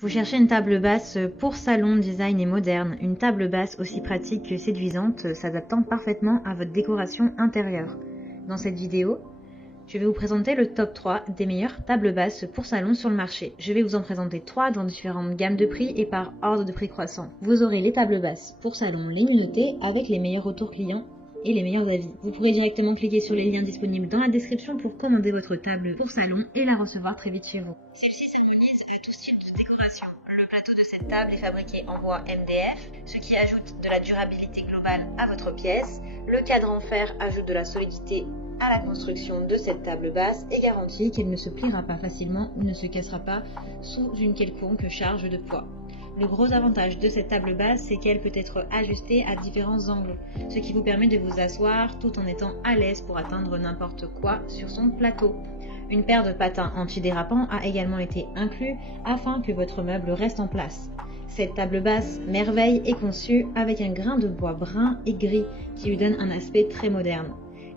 Vous cherchez une table basse pour salon, design et moderne, une table basse aussi pratique que séduisante, s'adaptant parfaitement à votre décoration intérieure. Dans cette vidéo, je vais vous présenter le top 3 des meilleures tables basses pour salon sur le marché. Je vais vous en présenter 3 dans différentes gammes de prix et par ordre de prix croissant. Vous aurez les tables basses pour salon, les mieux notées avec les meilleurs retours clients et les meilleurs avis. Vous pourrez directement cliquer sur les liens disponibles dans la description pour commander votre table pour salon et la recevoir très vite chez vous. Celle-ci s'harmonise tout style de décoration. Le plateau de cette table est fabriqué en bois MDF, ce qui ajoute de la durabilité globale à votre pièce. Le cadre en fer ajoute de la solidité à la construction de cette table basse et garantit qu'elle ne se pliera pas facilement ou ne se cassera pas sous une quelconque charge de poids. Le gros avantage de cette table basse, c'est qu'elle peut être ajustée à différents angles, ce qui vous permet de vous asseoir tout en étant à l'aise pour atteindre n'importe quoi sur son plateau. Une paire de patins antidérapants a également été inclus afin que votre meuble reste en place. Cette table basse merveille est conçue avec un grain de bois brun et gris qui lui donne un aspect très moderne.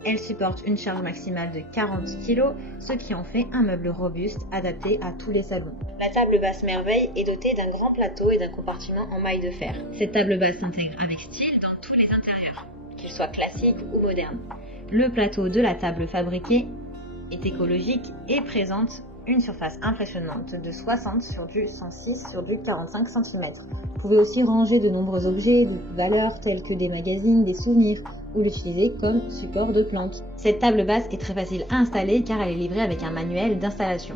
Elle supporte une charge maximale de 40 kg, ce qui en fait un meuble robuste adapté à tous les salons. La table basse merveille est dotée d'un grand plateau et d'un compartiment en maille de fer. Cette table basse s'intègre avec style dans tous les intérieurs, qu'ils soient classiques ou modernes. Le plateau de la table fabriquée est écologique et présente une surface impressionnante de 60 sur du 106 sur du 45 cm. Vous pouvez aussi ranger de nombreux objets de valeur tels que des magazines, des souvenirs ou l'utiliser comme support de planque. Cette table basse est très facile à installer car elle est livrée avec un manuel d'installation.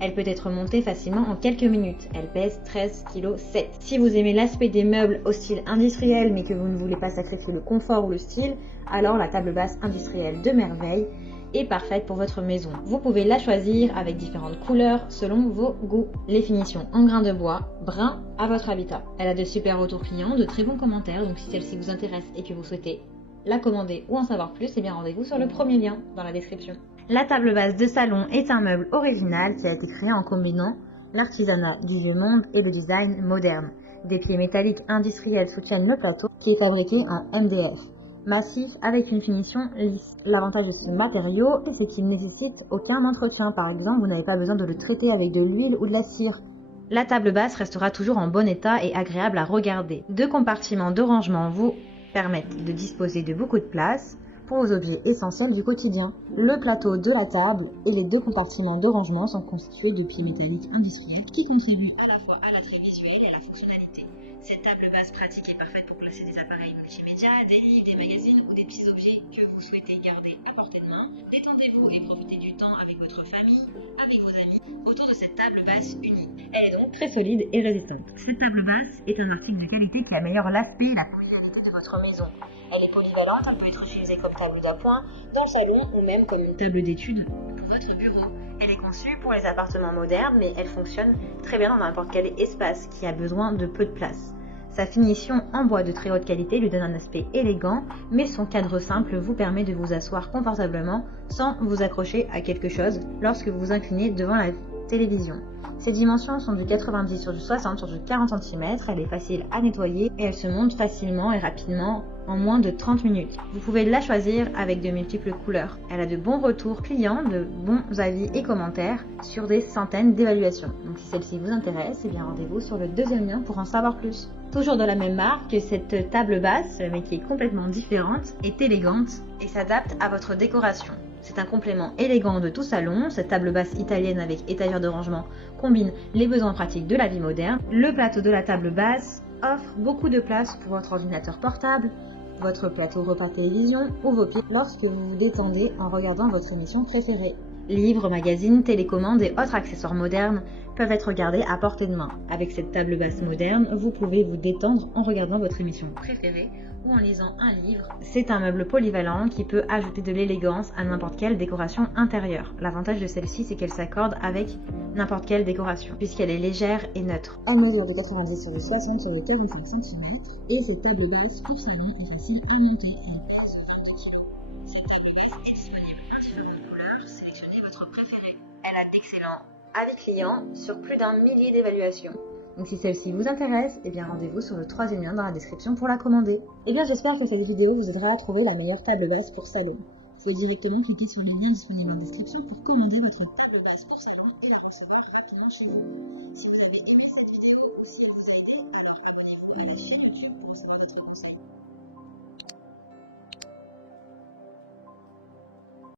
Elle peut être montée facilement en quelques minutes. Elle pèse 13,7 kg. Si vous aimez l'aspect des meubles au style industriel mais que vous ne voulez pas sacrifier le confort ou le style, alors la table basse industrielle de merveille est parfaite pour votre maison. Vous pouvez la choisir avec différentes couleurs selon vos goûts. Les finitions en grain de bois, brun à votre habitat. Elle a de super retours clients, de très bons commentaires, donc si celle-ci vous intéresse et que vous souhaitez la commander ou en savoir plus, eh bien rendez-vous sur le premier lien dans la description. La table basse de salon est un meuble original qui a été créé en combinant l'artisanat du vieux monde et le design moderne. Des pieds métalliques industriels soutiennent le plateau qui est fabriqué en MDF. Massif avec une finition lisse. L'avantage de ce matériau, c'est qu'il ne nécessite aucun entretien. Par exemple, vous n'avez pas besoin de le traiter avec de l'huile ou de la cire. La table basse restera toujours en bon état et agréable à regarder. 2 compartiments de rangement vous permettent de disposer de beaucoup de place pour vos objets essentiels du quotidien. Le plateau de la table et les 2 compartiments de rangement sont constitués de pieds métalliques industriels qui contribuent à la fois à l'attrait visuel et à la fonctionnalité. Cette table basse pratique est parfaite pour placer des appareils multimédia, des livres, des magazines ou des petits objets que vous souhaitez garder à portée de main. Détendez-vous et profitez du temps avec votre famille, avec vos amis, autour de cette table basse unique. Elle est donc très solide et résistante. Cette table basse est un article de qualité qui améliore l'aspect et la convivialité de votre maison. Elle est polyvalente, elle peut être utilisée comme table d'appoint dans le salon ou même comme une table d'études pour votre bureau. Elle est conçue pour les appartements modernes, mais elle fonctionne très bien dans n'importe quel espace qui a besoin de peu de place. Sa finition en bois de très haute qualité lui donne un aspect élégant, mais son cadre simple vous permet de vous asseoir confortablement sans vous accrocher à quelque chose lorsque vous vous inclinez devant la télévision. Ses dimensions sont du 90 sur du 60 sur du 40 cm, elle est facile à nettoyer et elle se monte facilement et rapidement en moins de 30 minutes. Vous pouvez la choisir avec de multiples couleurs. Elle a de bons retours clients, de bons avis et commentaires sur des centaines d'évaluations. Donc si celle-ci vous intéresse, eh bien rendez-vous sur le deuxième lien pour en savoir plus. Toujours de la même marque, cette table basse, mais qui est complètement différente, est élégante et s'adapte à votre décoration. C'est un complément élégant de tout salon. Cette table basse italienne avec étagère de rangement combine les besoins pratiques de la vie moderne. Le plateau de la table basse offre beaucoup de place pour votre ordinateur portable, votre plateau repas télévision ou vos pieds lorsque vous vous détendez en regardant votre émission préférée. Livres, magazines, télécommandes et autres accessoires modernes peuvent être gardés à portée de main. Avec cette table basse moderne, vous pouvez vous détendre en regardant votre émission préférée ou en lisant un livre. C'est un meuble polyvalent qui peut ajouter de l'élégance à n'importe quelle décoration intérieure. L'avantage de celle-ci, c'est qu'elle s'accorde avec n'importe quelle décoration, puisqu'elle est légère et neutre. À mesure de 90 sur 60 sur 45 cm, et cette table basse fonctionnelle est facile à monter. Elle pèse 22 kg. Cette table basse est disponible en différentes couleurs. Sélectionnez votre préféré. Elle a d'excellents avis clients sur plus d'1 millier d'évaluations. Donc si celle-ci vous intéresse, eh bien rendez-vous sur le 3e lien dans la description pour la commander. Et bien j'espère que cette vidéo vous aidera à trouver la meilleure table basse pour salon. Vous pouvez directement cliquer sur les liens disponibles en description pour commander votre table basse pour salon et la recevoir rapidement chez vous. Si vous avez aimé cette vidéo, Merci.